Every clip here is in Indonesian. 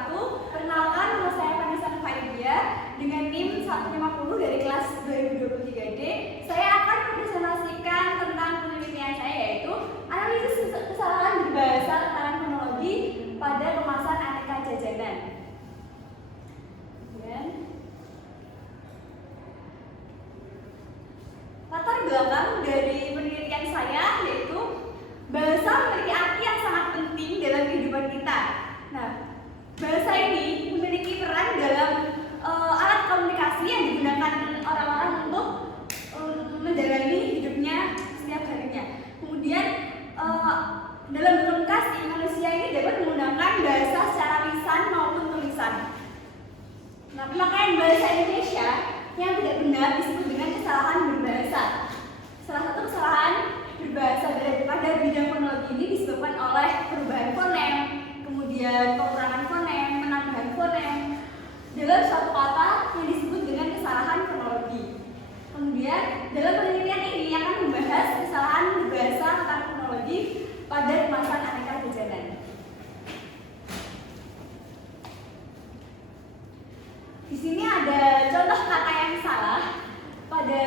wabarakatuh. Perkenalkan, nama saya Vanessa Faidia dengan NIM 150 dari kelas 2023D. Saya akan mempresentasikan tentang penelitian saya, yaitu analisis kesalahan berbahasa tataran fonologi pada kemasan aneka jajanan. Latar belakang dari penelitian saya yaitu bahasa memiliki arti yang sangat penting dalam kehidupan kita. Nah, bahasa ini memiliki peran dalam alat komunikasi yang digunakan orang-orang untuk menjalani hidupnya setiap harinya. Kemudian dalam berkomunikasi, manusia ini dapat menggunakan bahasa secara lisan maupun tulisan. Nah, pemakaian bahasa Indonesia yang tidak benar disebut dengan kesalahan berbahasa. Salah satu kesalahan berbahasa pada bidang fonologi ini disebabkan oleh perubahan fonem, kemudian pengurangan fonem, penambahan fonem dalam suatu kata yang disebut dengan kesalahan fonologi. Kemudian dalam penelitian ini akan membahas kesalahan berbahasa tentang fonologi pada kemasan aneka jajanan. Di sini ada contoh kata yang salah pada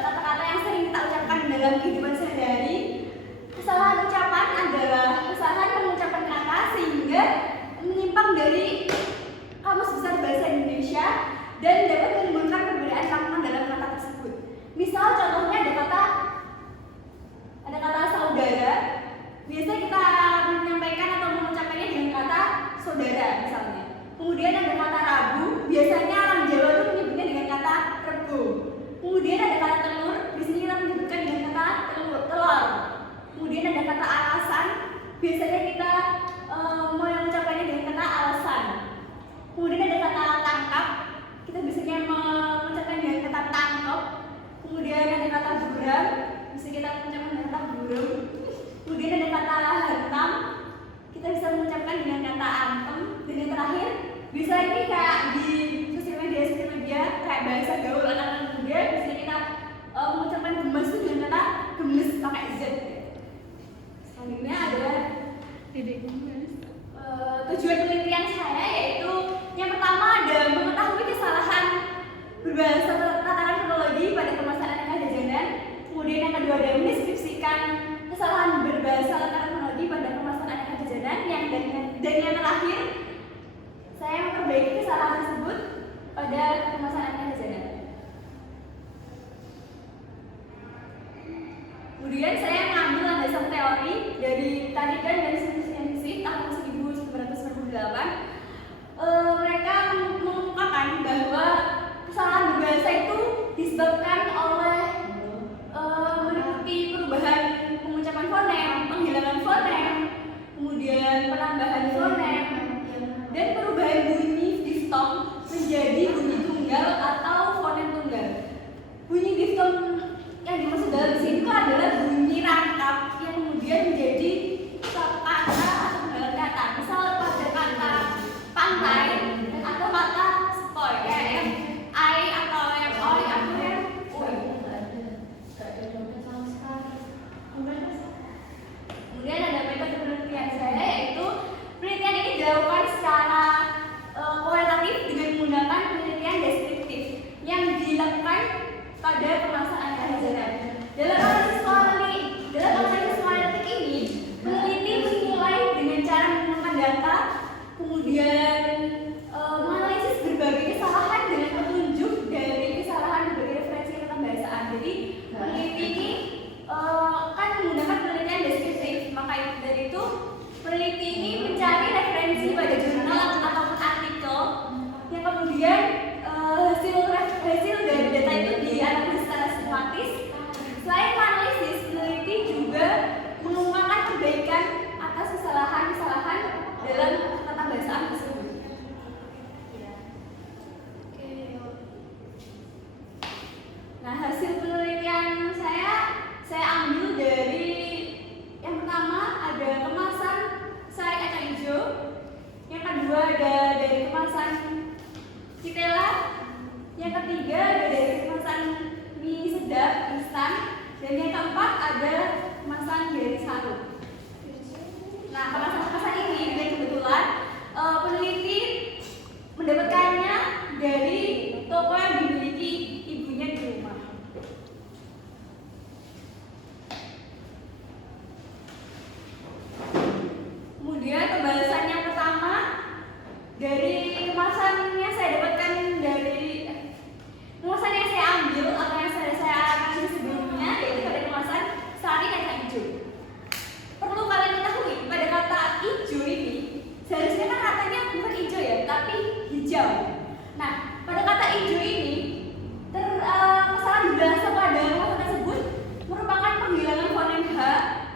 kata-kata yang sering kita ucapkan dalam kehidupan sehari-hari. Kesalahan ucapan adalah kesalahan mengucapkan kata sehingga menyimpang dari kamus besar bahasa Indonesia dan dapat menimbulkan perbedaan makna dalam kata tersebut. Misal contohnya ada kata saudara. Biasa kita menyampaikan atau mengucapkannya dengan kata saudara misalnya. Kemudian ada kata rabu, biasanya orang Jawa itu menyebutnya dengan kata rebo. Kemudian ada kata telur, biasanya kita menyebutkan dengan kata telur. Kemudian ada kata alasan, biasanya kita mengucapkannya dengan kata alasan. Kemudian ada kata tangkap, kita biasanya mengucapkan dengan kata tangkap. Kemudian ada kata buram, bisa kita mengucapkan dengan kata buram. Kemudian ada kata hantam, kita bisa mengucapkan dengan kata antem. Dan yang terakhir, bisa ini kayak di sosial media kayak bahasa gaul anak-anak muda, bisa kita mengucapkan gemes itu dengan kata gemes pakai z. Selanjutnya adalah tujuan penelitian saya, yaitu yang pertama ada mengetahui kesalahan berbahasa tataran fonologi pada kemasan aneka jajanan. Kemudian yang kedua ada mendeskripsikan kesalahan berbahasa tataran fonologi pada kemasan aneka jajanan. Dan yang terakhir, saya memperbaiki kesalahan tersebut pada kemasan aneka jajanan. Kemudian saya mengambil landasan teori dari Tarigan dan Smith tahun 1998. Mereka mengungkapkan bahwa kesalahan berbahasa itu disebabkan oleh meliputi perubahan pengucapan fonem, penghilangan fonem, kemudian penambahan fonem, dan perubahan bunyi diftong menjadi bunyi tunggal atau fonem tunggal. Bunyi diftong yang dimaksud dalam sini itu adalah bunyi rangkap yang kemudian menjadi kata atau penggalan kata. Misal pada kata pantai atau kata sepoi, kayak yang ai atau yang oi atau yang ui. Kemudian ada metode penelitian saya, yaitu penelitian ini dilakukan secara kualitatif dengan menggunakan penelitian deskriptif yang dilakukan pada kemasan aneka jajanan. Dalam analisis kualitatif ini, peneliti menilai dengan cara menggunakan data, kemudian menganalisis berbagai kesalahan dengan petunjuk dari kesalahan berbagai referensi keterbahasaan. Jadi peneliti ini kan menggunakan penelitian deskriptif, maka dari itu peneliti ini mencari referensi pada jurnal ataupun artikel yang kemudian hasil dari data itu dianalisis secara sistematis. Selain analisis, peneliti juga mengungkapkan perbaikan atas kesalahan-kesalahan dalam keterbahasaan tersebut. Nah, hasil penelitian saya ambil dari yang pertama ada kemasan sari kacang hijau, yang kedua ada dari kemasan Citella, yang ketiga ada dari kemasan mie sedap instan, dan yang keempat ada kemasan dari Saru. Nah, kemasan-kemasan ini dengan kebetulan peneliti hijau. Nah, pada kata hijau ini kesalahan berbahasa pada kata tersebut merupakan penghilangan fonem H,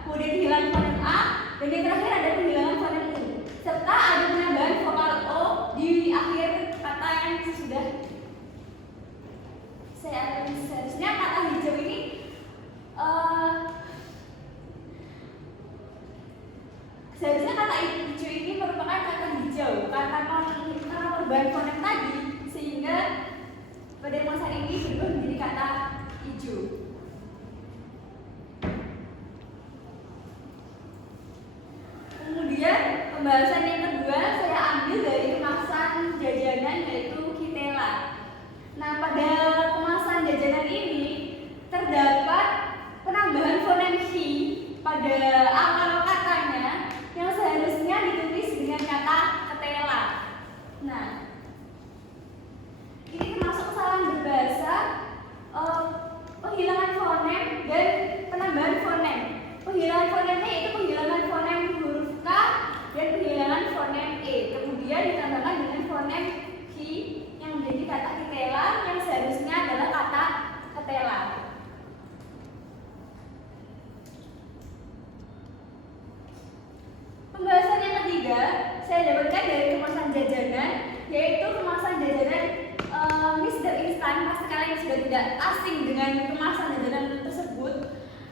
kemudian hilang fonem A, dan yang terakhir ada penghilangan fonem U, serta ada penambahan vokal O di akhir kata yang sudah seharusnya kata hijau ini seharusnya kata hijau ini merupakan kata hijau karena perubahan fonem tadi, sehingga pada masa ini berubah menjadi kata hijau. Kemudian pembahasan yang kedua saya ambil dari kemasan jajanan, yaitu Kitela. Nah, pada kemasan jajanan ini terdapat penambahan fonem hi pada awal katanya yang seharusnya ditulis dengan kata ketela. Nah, ini termasuk kesalahan berbahasa, penghilangan fonem dan penambahan fonem. Penghilangan fonemnya itu penghilangan fonem huruf K dan penghilangan fonem E, kemudian ditambahkan dengan fonem hi yang menjadi kata kitela yang seharusnya adalah kata ketela. Pembahasan yang ketiga saya dapatkan dari kemasan jajanan, yaitu kemasan jajanan Mr. Instan. Pasti kalian sudah tidak asing dengan kemasan jajanan tersebut.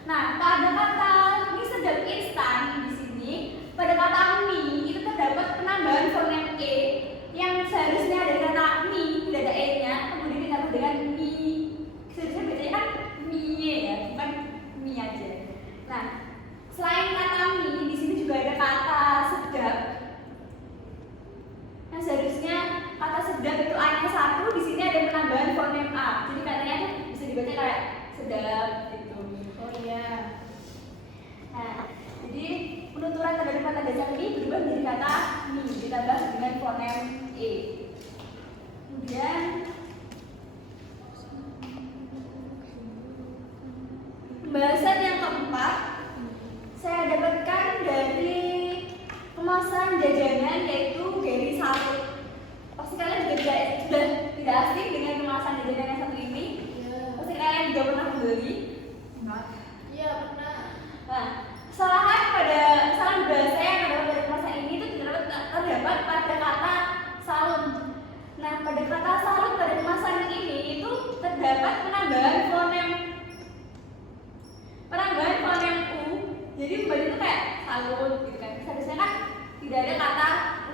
Nah, pada kata Mr. Instan di sini, pada kata mie itu terdapat penambahan fonem E yang seharusnya ada kata mie, tidak ada E-nya, kemudian ditambah dengan mie. Seharusnya bacanya kan mie ya, bukan mie aja. Nah, selain kata mie, di sini juga ada kata sedap. Yang seharusnya kata sedap itu A-nya 1, di sini ada penambahan fonem A. Jadi katanya bisa dibaca kayak sedap gitu. Oh iya. Nah, jadi penuturan terhadap kata dasar ini berubah menjadi kata mie ditambah dengan fonem E. Kemudian pembahasan yang keempat saya dapatkan dari kemasan jajanan, yaitu Gary Salut. Pasti kalian juga sudah tidak asing dengan kemasan jajanan yang satu ini. Pasti kalian juga pernah membeli. Iya, pernah. Nah, kesalahan bahasa yang terdapat pada kemasan ini itu terdapat pada kata salut. Nah, pada kata salut pada kemasan ini itu terdapat penambahan fonem U. Jadi membaca itu kayak salut gitu kan. Seharusnya kan tidak ada kata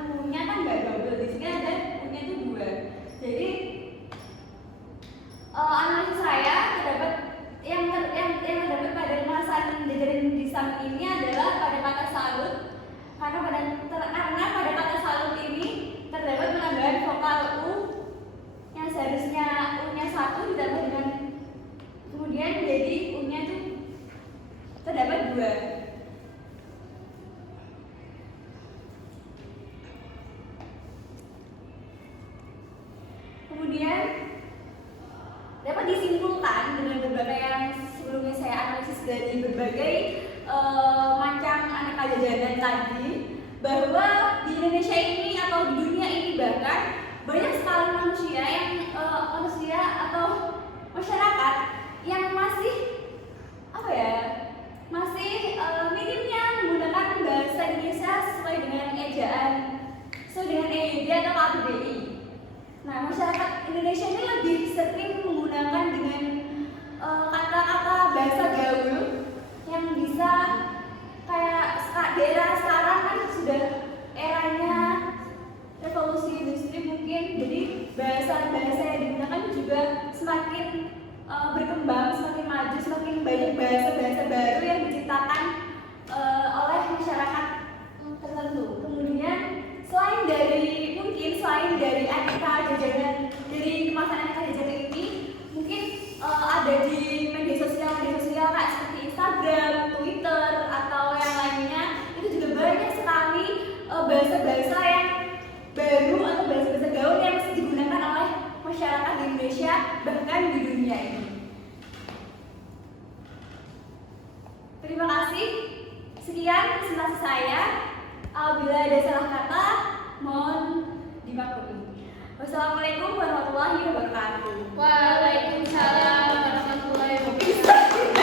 U-nya, kan nggak double. Di sini ada U-nya itu 2. Jadi analisis saya terdapat yang terdapat pada kemasan jajanan di samping ini adalah pada kata salut, karena pada kata salut ini terdapat penambahan vokal U yang seharusnya U-nya 1 ditambah dengan kemudian jadi U-nya itu terdapat 2. Kemudian dapat disimpulkan dengan berbagai yang sebelumnya saya analisis dari berbagai macam aneka jajanan tadi, bahwa di Indonesia ini atau di dunia ini bahkan banyak sekali manusia atau masyarakat yang masih minimnya menggunakan bahasa Indonesia sesuai dengan ejaan, sesuai dengan EYD atau KBBI. Nah, masyarakat Indonesia ini lebih sering menggunakan dengan kata-kata bahasa gaul yang bisa kayak daerah sekarang kan sudah eranya revolusi industri mungkin, jadi bahasa-bahasa yang digunakan juga semakin berkembang, semakin maju, semakin banyak bahasa-bahasa baru yang diciptakan oleh masyarakat tertentu. Kemudian selain dari aneka jajanan, dari kemasan aneka jajanan ini, mungkin ada di media sosial kayak seperti Instagram, Twitter, atau yang lainnya, itu juga banyak sekali Wassalamualaikum warahmatullahi wabarakatuh. Waalaikumsalam.